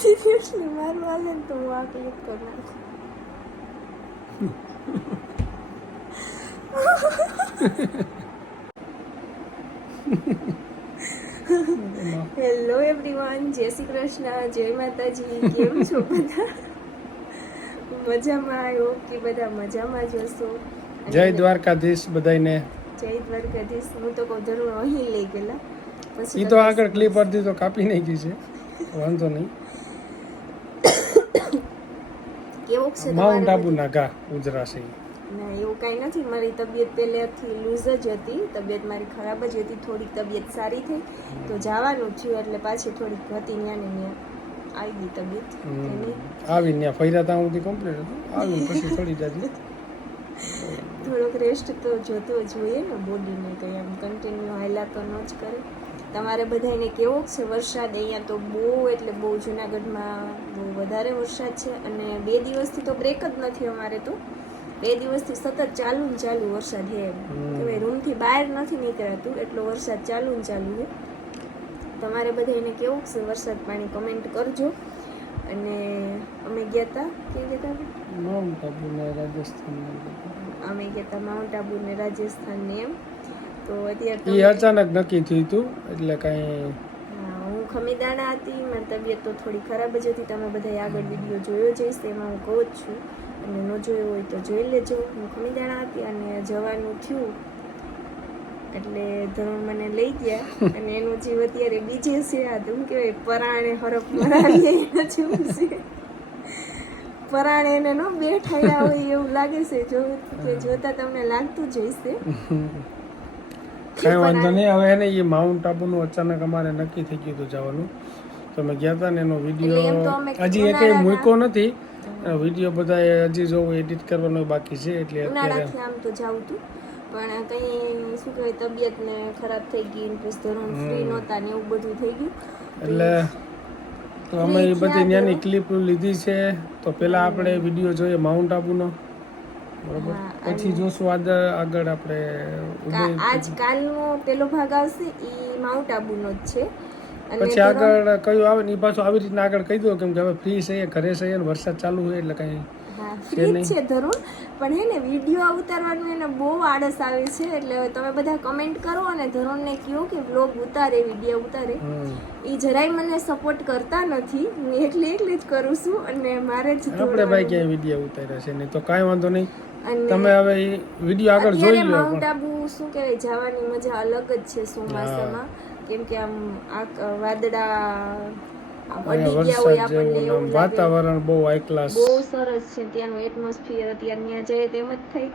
Seriously મારું હાલે ને તો હું આ ક્લિક કરી નાખું. હેલો એવરીવન, જય શ્રી કૃષ્ણ, જય માતાજી. કેમ છો બધા? મજામાં? આવ્યો કે બધા મજામાં જ હશો. જય દ્વારકાધીશ બધાને. જય દ્વારકાધીશ. હું તો કહું જરૂર અહીં લઈ ગયેલા પછી ઈ તો આગળ ક્લિપ અડધી તો કાપી નાખી છે, વાંધો નહીં. કેવો છે માઉન્ટ આબુના ઘા ઉજરાશે. ના એવું કાંઈ નથી. મારી તબિયત પહેલેથી લૂઝ જ હતી. તબિયત મારી ખરાબ જ હતી. થોડીક તબિયત સારી થઈ તો જવાનું થયું, એટલે પાછી થોડીક હતી ત્યાં ને ત્યાં આવી ગઈ તબિયત. આવીને ત્યાં ફર્યા હતા સુધી કમ્પ્લીટ હતું. આવીને પછી થોડી જતી. થોડોક રેસ્ટ તો જોતો જોઈએ ને બોડીને, કંઈ આમ કન્ટિન્યુ હાલ્યા તો ન જ કરે. તમારે બધાને કેવો છે વરસાદ? અહીંયા તો બહુ એટલે બહુ જુનાગઢમાં બહુ વધારે વરસાદ છે, અને 2 દિવસથી તો બ્રેક જ નથી અમારે તો. 2 દિવસથી સતત ચાલુ ને ચાલુ વરસાદ છે. કે ભાઈ રૂમથી બહાર નથી નીકળાતું, એટલો વરસાદ ચાલુ ને ચાલુ છે. તમારે બધાને કેવું છે વરસાદ પાણી કમેન્ટ કરજો. અને અમે ગયા હતા, ક્યાં ગયા હતા? માઉન્ટ આબુ ને રાજસ્થાન. અમે ગયા હતા માઉન્ટ આબુ ને રાજસ્થાન ને એમ. તો અત્યારે એ અચાનક નક્કી થયું હતું, એટલે કાંઈ હું ખમીદાણા હતી. મારી તબિયત તો થોડી ખરાબ જ હતી. તમે બધા આગળ વિડીયો જોયો જઈશ, એમાં હું કહું જ છું, અને ન જોયો હોય તો જોઈ લેજો. હું ખમીદાણા હતી અને જવાનું થયું એટલે ધરુણ મને લઈ ગયા. અને એનું જીવ અત્યારે બીજે છે. આ તો શું કહેવાય, પરાણે હરફ મરાવીએ એના જેવું છે. પરાણે એને ન બેઠાયા હોય એવું લાગે છે. જોતા તમને લાગતું જ હશે. કાંઈ વાંધો નહીં. હવે એને એ માઉન્ટ આબુનું અચાનક અમારે નક્કી થઈ ગયું હતું જવાનું, તો અમે ગયા હતા ને એનો વિડીયો હજી એકે મૂક્યો નથી. વિડીયો બધા હજી જો એડિટ કરવાનો બાકી છે, એટલે ઉનાળાથી આમ તો જાવું હતું, પણ કંઈ શું કહેવાય તબિયત ને ખરાબ થઈ ગઈ ને પછી ધોરણ ફ્રી નહોતા ને એવું બધું થઈ ગયું. એટલે તો અમે એ બધી ત્યાંની ક્લિપ લીધી છે. તો પહેલા આપણે વિડીયો જોઈએ માઉન્ટ આબુનો, બરોબર? પછી જોશું આગળ આપણે આજ કાલનો પેલો ભાગ આવશે એ માઉન્ટ આબુનો જ છે. પછી આગળ કયું આવે ને એ પાછું આવી રીતના આગળ કહી દો, કેમ કે હવે ફ્રી છે, ઘરે છે ને વરસાદ ચાલુ હોય એટલે કઈ ફ્રી છે ધરુણ. પણ હે ને વિડીયો ઉતારવાનું એને બહુ આળસ આવે છે, એટલે તમે બધા કમેન્ટ કરો અને ધરુણને કહો કે વ્લોગ ઉતારે, વિડીયો ઉતારે. એ જરાય મને સપોર્ટ કરતા નથી. હું એકલી જ કરું છું, અને મારે જ આપણે ભાઈ ક્યાંય વિડીયો ઉતાર્યા છે નહીં, તો કાંઈ વાંધો નહીં. તમે હવે વિડીયો આગળ જોઈ લો. માઉન્ટ આબુ શું કહેવાય, જવાની મજા અલગ જ છે ચોમાસામાં, કેમ કે આમ વાદળા વાતાવરણ બહુ હાઈ ક્લાસ, બહુ સરસ છે. ત્યાંનું એટમોસ્ફિયર અત્યારે ત્યાં જાય તેમ જ થાય.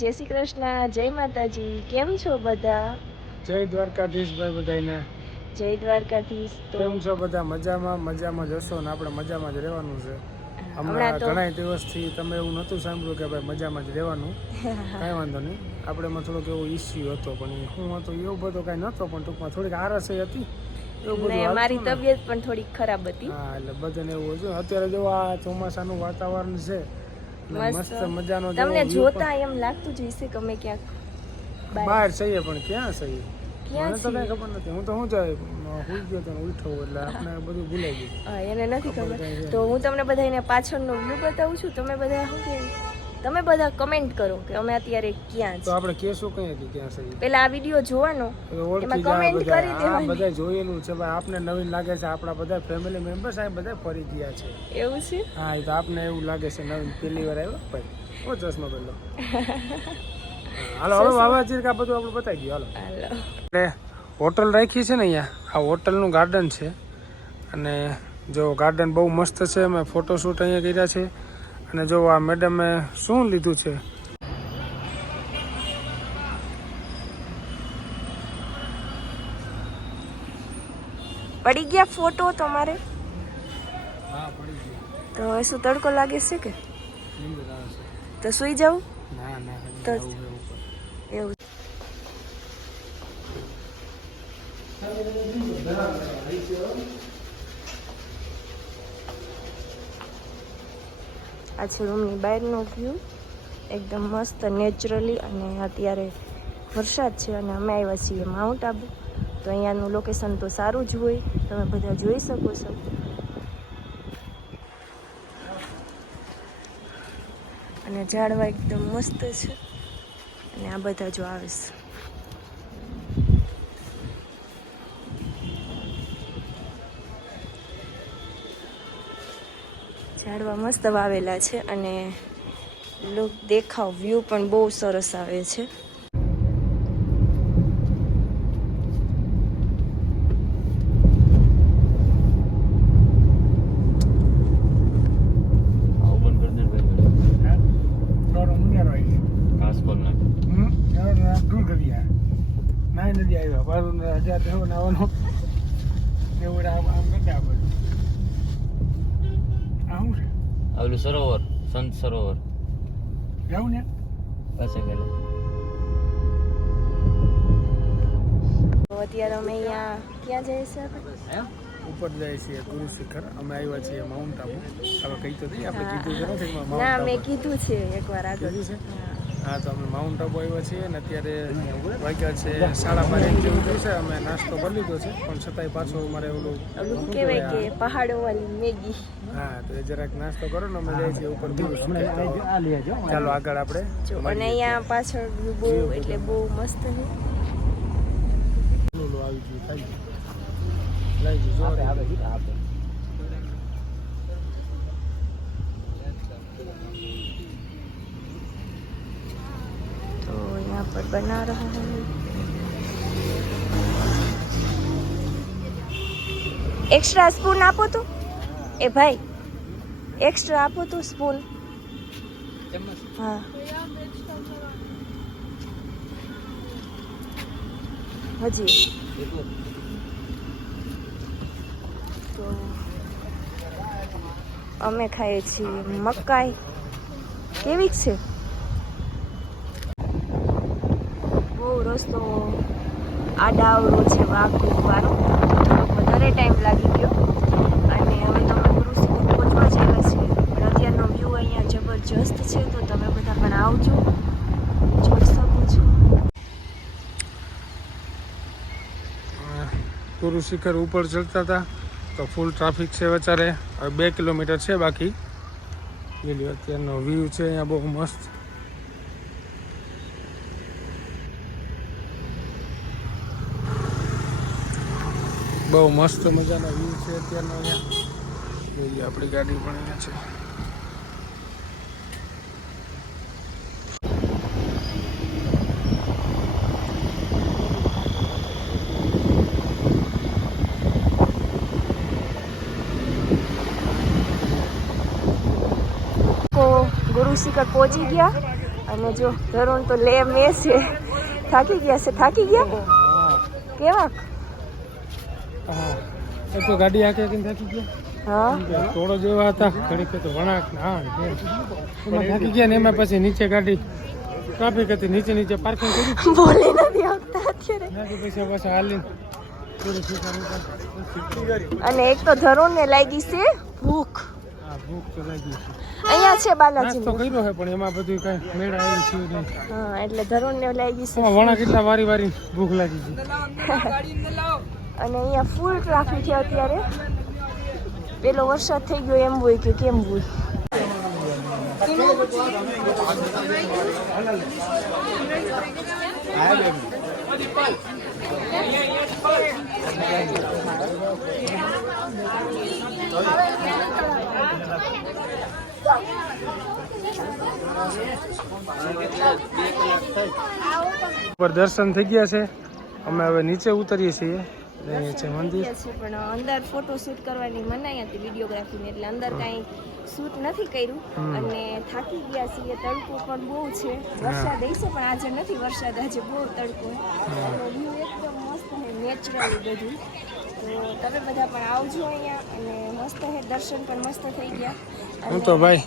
જય શ્રી કૃષ્ણ, જય માતાજી. કેમ છો બધા? જય દ્વારકાધીશ ભાઈ બધાને. જય દ્વારકાધીશ. તો કેમ છો બધા? મજામાં જશો ને આપણે મજામાં જ રહેવાનું છે. હમણાં ઘણા દિવસથી તમે એવું નહોતું સાંભળ્યું કે ભાઈ મજામાં જ રહેવાનું. કાંઈ વાંધો નહીં, આપણે એમાં થોડોક એવો ઇસ્યુ હતો, પણ શું હતો એવું બધો કાંઈ નહોતો, પણ ટૂંકમાં થોડીક આરસી હતી. એવું બધું મારી તબિયત પણ થોડી ખરાબ હતી. હા, એટલે બધાને એવું હતું. અત્યારે જો આ ચોમાસાનું વાતાવરણ છે, મસ્ત મજાનો. તમને જોતા એમ લાગતું જ હશે કે અમે ક્યાંક બહાર છીએ, પણ ક્યાં છીએ મને તો કઈ ખબર નથી. હું તો શું જાય હુઈ ગયો તો ઉઠો એટલે આપણે બધું ભૂલાઈ ગયું. એને નથી ખબર. તો હું તમને બધાને પાછળનો વ્યૂ બતાવું છું. તમે બધા શું કે તમે બધા કમેન્ટ કરો કે અમે અત્યારે ક્યાં તો આપણે કેશું કઈ હતી ક્યાં છે. પેલા આ વિડિયો જોવાનો, એમાં કમેન્ટ કરી દેવાની. બધા જોયેલું છે ભાઈ. આપને નવીન લાગે છે, આપણા બધા ફેમિલી મેમ્બર્સ આ બધા ફરી ગયા છે. એવું છે? હા, એ તો આપને એવું લાગે છે નવીન પહેલી વાર આવ્યો ભાઈ. ઓ ચશ્મા પહેલો. હાલો હવે વાવાઝીર કા બધું આપણે બતાવી ગયું. હાલો આપણે હોટલ રાખી છે ને અહીંયા. આ હોટલનું ગાર્ડન છે, અને જો ગાર્ડન બહુ મસ્ત છે. અમે ફોટોશૂટ અહીંયા કર્યા છે. અને જો આ મેડમે શું લીધું છે, પડી ગયા ફોટો તમારે? હા પડી ગયો. તો હવે શું તડકો લાગે છે કે તો સુઈ જાવ? ના તો એવું આ છે રૂમની બહારનો વ્યૂ, એકદમ મસ્ત નેચરલી. અને અત્યારે વરસાદ છે અને અમે આવ્યા છીએ માઉન્ટ આબુ. તો અહીંયાનું લોકેશન તો સારું જ હોય, તમે બધા જોઈ શકો છો. અને ઝાડવા એકદમ મસ્ત છે, અને આ બધા જો આવે છે. ઝાડવા મસ્ત વાવેલા છે, અને લુક દેખાવ વ્યૂ પણ બહુ સરસ આવે છે. નદી આવ્યા બારું 1000 નાવાનો એવું આમ ગઢા બધું. આ શું છે? ઓલું સરોવર, સંત સરોવર જાઉં ને પાસે ગયેલા. અત્યારે અમે અહીંયા ક્યાં જઈએ છીએ? ઉપર જાય છે ગુરુ શિખર. અમે આવ્યા છીએ માઉન્ટ આબુ. હવે કઈ તો નહીં આપણે કીધું છે ને ના, મેં કીધું છે એકવાર આગળ. હા, તો અમે માઉન્ટ આબુ આવ્યા છીએ અને અત્યારે વાગ્યા છે 12:30 જેવું થયું છે. અમે નાસ્તો કરી લીધો છે, પણ છતાંય પાછો અમારે ઓલું કહેવાય કે પહાડો વાળી મેગી. હા, તો એ જરાક નાસ્તો કરો ને અમે જઈએ છીએ ઉપર. ચાલો આગળ આપણે. અને અહીંયા પાછળ બહુ એટલે બહુ મસ્ત છે. આવી ગયું થાય લઈ જજો આવે. तो यहाँ पर बना रहा है. एक्स्ट्रा स्पून आपो तो ए भाई, एक्स्ट्रा आपो तो स्पून. हाँ हजी. તો અમે ખાઈએ છીએ મકાઈ. કેવી છે? બહુ રસ્તો આડાવડો છે, વાંકો વાળો. વધારે ટાઈમ લાગી ગયો. અને હવે તમે ગુરુ શિખર પહોંચવા જ આવ્યા છીએ. પણ અત્યારનો વ્યૂ અહીંયા જબરજસ્ત છે, તો તમે બધા પણ આવજો, જોઈ શકો છો. ગુરુ શિખર ઉપર ચડતા હતા તો ફૂલ ટ્રાફિક છે વચારે. હવે 2 કિલોમીટર છે બાકી. અત્યારનો વ્યૂ છે અહીંયા બહુ મસ્ત. બહુ મસ્ત મજાના વ્યૂ છે અત્યારનો અહીંયા. જોઈએ આપણી ગાડી પણ અહીંયા છે. ગુરુ શિખર પહોંચી ગયા અને જો ધરુણ તો લે મે છે. થાકી ગયા છે? થાકી ગયા કેવા? હા એ તો ગાડી આખી આખીને થાકી ગયા. હા થોડો જેવા હતા ઘડીક તો વણાક હા એમાં થાકી ગયા ને એમાં પછી નીચે ગાડી ટ્રાફિક હતી નીચે પાર્કિંગ કરી બોલી નથી આવતા અત્યારે. નાખી પછી પાછા હાલીને અને એક તો ધરુણ ને લાગી છે ભૂખ. હા ભૂખ તો લાગી છે. અહીંયા છે બાલાજી. નાસ્તો કર્યો છે પણ એમાં બધું કઈ મેળ આવી થયું નહીં. હા એટલે ધરુણ ને લાગી છે. વણા કેટલા વારી ભૂખ લાગી છે. અને અહીંયા ફૂલ ટ્રાફિક છે અત્યારે. પેલો વરસાદ થઈ ગયો એમ હોય કે કેમ હોય. ઉપર દર્શન થઈ ગયા છે. અમે હવે નીચે ઉતરીએ છીએ. અહીંયા છે મંદિર. પણ અંદર ફોટો શૂટ કરવાની મનાઈ હતી વિડીયોગ્રાફીની એટલે અંદર કાંઈ શૂટ નથી કર્યું. અને થાકી ગયા છીએ. તડકો પણ બહુ છે. વરસાદ હશે પણ આજે નથી વરસાદ, આજે બહુ તડકો. વ્યૂ એકદમ મસ્ત છે, નેચરલી બધું. તો તમે બધા પણ આવજો અહીંયા. અને મસ્ત છે, દર્શન પણ મસ્ત થઈ ગયા. હું તો ભાઈ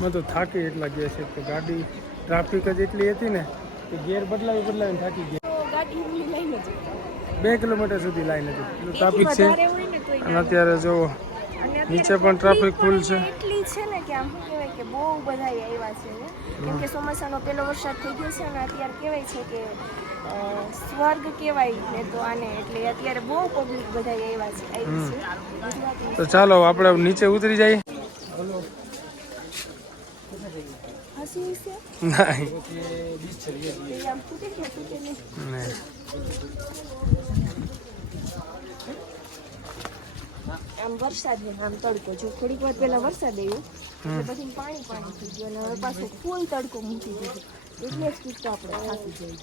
મેં તો થાકી એટલા ગયા છે કે ગાડી ટ્રાફિક જ એટલી હતી ને કે ગેર બદલાવીને થાકી ગયા. તો ગાડી લઈને જ 2 કિલોમીટર સુધી લાઈન હતી એટલું ટ્રાફિક છે. વધારે હોય ને તોય અને અત્યારે જો નીચે પણ ટ્રાફિક ફૂલ છે. એટલી છે ને કે આમ શું કહેવાય કે બહુ બધા આવ્યા છે. કેમ કે ચોમાસાનો પેલો વરસાદ થઈ ગયો છે અને અત્યારે કહેવાય છે કે સ્વર્ગ કહેવાય ને તો આને એટલે અત્યારે બહુ પબ્લિક બધા આવ્યા છે ગુજરાતી. તો ચાલો આપણે નીચે ઉતરી જઈએ. હસી છે નહીં આમ ફૂટે કે ફૂટે નહીં. નહીં. આમ વરસાદ ને આમ તડકો જો થોડીક વાર પહેલા વરસાદ આવ્યો એટલે પછી પાણી થઈ ગયું અને હવે પાછું ફૂલ તડકો મૂકી દીધો એટલે જ કીધું આપણે થાકી જઈએ.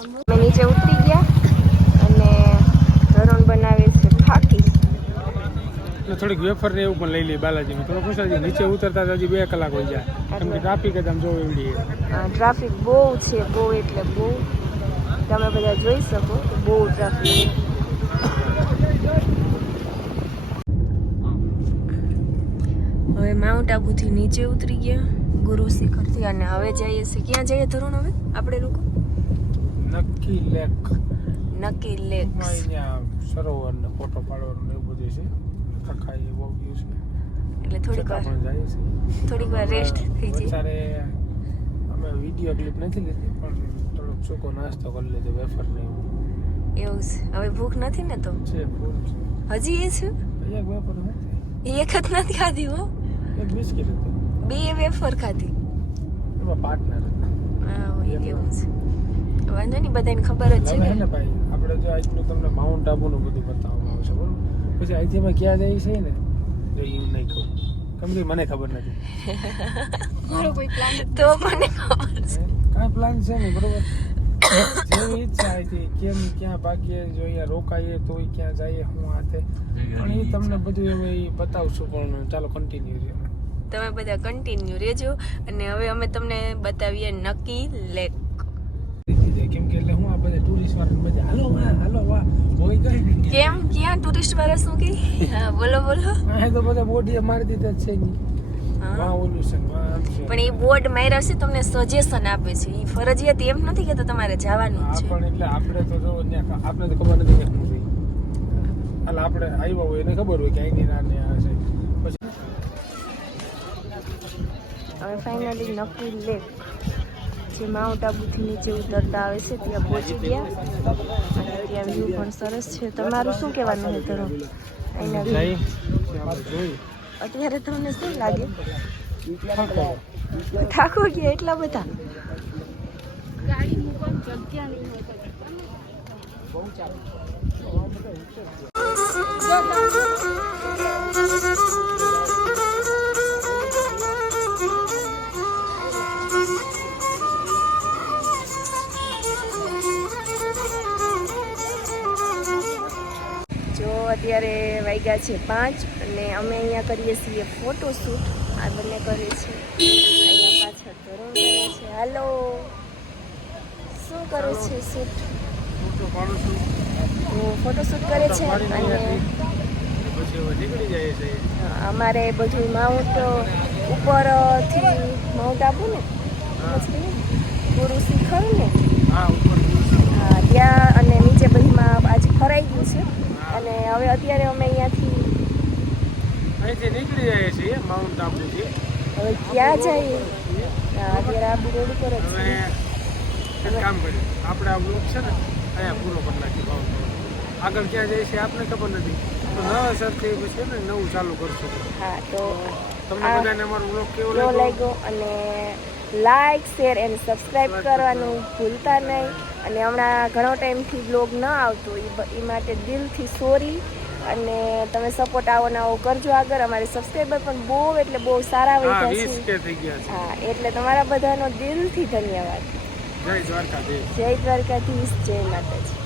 અમે નીચે ઉતરી ગયા અને ધરણ બનાવે છે ફાકી. એટલે થોડીક વેફર ને એવું પણ લઈ લઈએ બાલાજીમાં. થોડો ખુશાજી નીચે ઉતરતા તો હજી 2 કલાક હોય જાય કેમ કે ટ્રાફિક જ આમ જોવો એવડી. ટ્રાફિક બહુ છે, બહુ એટલે બહુ. તમે બધા જોઈ શકો કે બહુ ટ્રાફિક. હવે માઉન્ટ આબુથી નીચે ઉતરી ગયા ગુરુ શિખરથી અને હવે જઈએ છીએ ક્યાં જઈએ ધરુણ હવે આપણે લોકો? નક્કી લેક. નક્કી લેક. અહીંયા સરોવર ને ફોટો પાડવાનું એવું બધું છે. કખાઈ બહુ વ્યૂ છે એટલે થોડીક વાર રેસ્ટ થઈ જાય. ત્યારે અમે વિડીયો ક્લિપ નથી લીધી પણ થોડોક સૂકો નાસ્તો કરી લીધો વેફર ને એવું છે. હવે ભૂખ નથી ને તો? છે ફૂલ છે. હજી એ છે? એક વેફર નથી. એક જ નથી ખાધી હો. એક બિસ્કિટ હતું. 2 વેફર ખાધી. એમાં પાર્ટનર હા હોય એવું છે. વાંધો નહીં, બધાને ખબર જ છે હવે ને. હે ને ભાઈ આપણે જો આજનું તમને માઉન્ટ આબુનું બધું બતાવવામાં આવશે બરોબર. પછી અહીંથી અમે ક્યાં જઈએ છીએ ને તો એવું નહીં કહું કેમ કે મને ખબર નથી. તો મને ખબર છે. કાંઈ પ્લાન છે નહીં બરોબર. જેવી ઈચ્છા હતી કેમ ક્યાં ભાગીએ જો અહીંયા રોકાઈએ તો ક્યાં જઈએ હું હાથે પણ એ તમને બધું હવે એ બતાવશું પણ ચાલો કન્ટિન્યુ છે. તમે બધા કન્ટિન્યુ રહેજો અને હવે અમે તમને બતાવીએ નક્કી લેક. કેમ કે એટલે હું આ બધા ટુરિસ્ટ વાળા બધા હાલો વાહ હોય કઈ કેમ ક્યાં ટુરિસ્ટ વાળા શું કે? હા બોલો બોલો. આ તો બધા બોડી મારી દીધા જ છે નહીં. વાહ ઓલું છે વાહ આમ છે. પણ એ બોર્ડ માર્યા છે તમને સજેશન આપે છે. એ ફરજિયાત એમ નથી કે તમારે જવાનું જ આ છે. પણ એટલે આપણે તો જો ત્યાં આપણે તો ખબર નથી કે શું છે. હાલ આપણે આવ્યા હોય એને ખબર હોય કે અહીંની નાની આ છે. પછી હવે ફાઇનલી નક્કી લેક જે માઉન્ટ આબુથી નીચે ઉતરતા આવે છે ત્યાં પહોંચી ગયા અને ત્યાં વ્યૂ પણ સરસ છે. તમારું શું કહેવાનું છે ધરો અહીંના view? અત્યારે તમને શું લાગે? ઠાકોર ગયા એટલા બધા? જો અત્યારે વાગ્યા છે 5 અને અમે અહીંયા કરીએ છીએ ફોટોશૂટ આ બંને કરે છે. અહીંયા પાછળ ધોરણ કરે છે. હાલો, શું કરે છે? શૂટ, ફોટો પાડું છું, ફોટોશૂટ કરે છે. અને પછી હવે નીકળી જાય છે. અમારે બધું માઉન્ટ ઉપરથી માઉન્ટ આબુ ને ગુરુ શિખર ને હા ઉપર હા ત્યાં અને નીચે બધીમાં આજે ફરાઈ ગયું છે. અને હવે અત્યારે અમે અહીંયાથી અહીંથી નીકળી જાય છે માઉન્ટ આબુથી. હવે ક્યાં જઈએ? અત્યારે આબુ રોડ ઉપર જ હવે છે. એક કામ કરીએ, આપણે આ બ્લોગ છે ને અહીંયા પૂરો કરી નાખીએ. માઉન્ટ આબુ આગળ ક્યાં જાય છે આપને ખબર નથી, તો નવેસરથી પછી ને નવું ચાલુ કરશું. હા, તો તમને બધાને અમારો બ્લોગ કેવો કેવો લાગ્યો? લાગ્યો અને લાઈક શેર એન્ડ સબસ્ક્રાઈબ કરવાનું ભૂલતા નહીં. અને હમણાં ઘણો ટાઈમથી બ્લોગ ન આવતો એ માટે દિલથી સોરી. અને તમે સપોર્ટ આવો ને આવો કરજો આગળ. અમારે સબસ્ક્રાઈબર પણ બહુ એટલે બહુ સારા હા વધ્યા 20K છે. થઈ ગયા છે. હા, એટલે તમારા બધાનો દિલથી ધન્યવાદ. જય દ્વારકાધીશ. જય દ્વારકાધીશ, જય માતાજી.